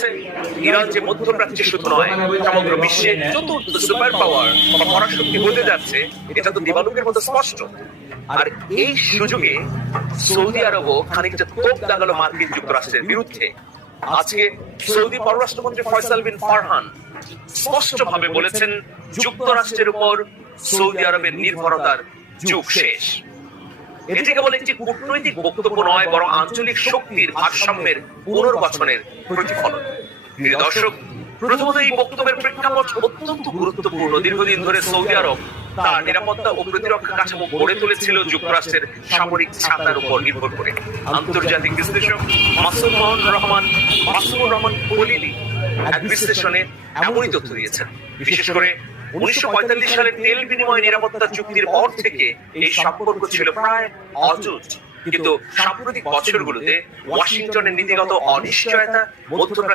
যাচ্ছে ইরান যে মধ্যপ্রাচ্যে শুধু নয় সমগ্র বিশ্বের চতুর্থ সুপার পাওয়ার বা পরাশক্তি হতে যাচ্ছে, এটা তো দিবালোকের মতো স্পষ্ট। আর এই সুযোগে সৌদি আরবও খানিকটা তোপ দাগালো মার্কিন যুক্তরাষ্ট্রের বিরুদ্ধে। আজকে সৌদি পররাষ্ট্রমন্ত্রী ফয়সাল বিন ফারহান স্পষ্টভাবে বলেছেন, যুক্তরাষ্ট্রের উপর সৌদি আরবের নির্ভরতার যুগ শেষ। এটি কেবল একটি কূটনৈতিক বক্তব্য নয়, বরং আঞ্চলিক শক্তির ভারসাম্যের পুনর্গঠনের প্রতিফলন। প্রিয় দর্শক, প্রথমত এই বক্তব্যের প্রেক্ষাপট অত্যন্ত গুরুত্বপূর্ণ। দীর্ঘদিন ধরে সৌদি আরব তার নিরাপত্তা ও প্রতিরক্ষা কাঠামো গড়ে তুলেছিল যুক্তরাষ্ট্রের সামরিক ছাতার উপর নির্ভর করে। আন্তর্জাতিক বিশ্লেষক মাসুমুর রহমান খলিলি এক বিশ্লেষণে এমনই তথ্য দিয়েছেন। বিশেষ করে 1945 সালের তেল বিনিময় নিরাপত্তা চুক্তির পর থেকে এই সম্পর্ক ছিল প্রায় অটুট। কিন্তু সাম্প্রতিক বছরগুলোতে ওয়াশিংটনের নীতিগত অনিশ্চয়তা, মধ্যপ্রাচ্যে